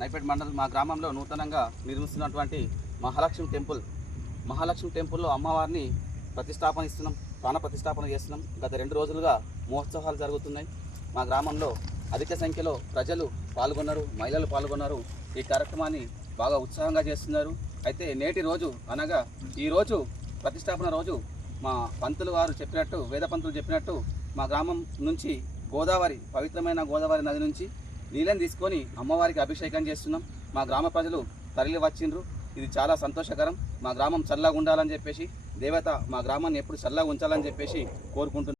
నైపేట్ మండల్ మా గ్రామంలో నూతనంగా నిర్మిస్తున్నటువంటి మహాలక్ష్మి టెంపుల్లో అమ్మవారిని ప్రాణ ప్రతిష్టాపన చేస్తున్నాం. గత 2 రోజులుగా మహోత్సవాలు జరుగుతున్నాయి. మా గ్రామంలో అధిక సంఖ్యలో ప్రజలు పాల్గొన్నారు, మహిళలు పాల్గొన్నారు. ఈ కార్యక్రమాన్ని బాగా ఉత్సాహంగా చేస్తున్నారు. అయితే నేటి రోజు అనగా ఈరోజు ప్రతిష్టాపన రోజు మా పంతులు వారు చెప్పినట్టు, వేద పంతులు చెప్పినట్టు మా గ్రామం నుంచి పవిత్రమైన గోదావరి నది నుంచి నీళ్ళని తీసుకొని అమ్మవారికి అభిషేకం చేస్తున్నాం. మా గ్రామ ప్రజలు తరలి వచ్చిండ్రు. ఇది చాలా సంతోషకరం. మా గ్రామం చల్లగా ఉండాలని చెప్పేసి, దేవత మా గ్రామాన్ని ఎప్పుడు చల్లగా ఉంచాలని చెప్పేసి కోరుకుంటున్నాం.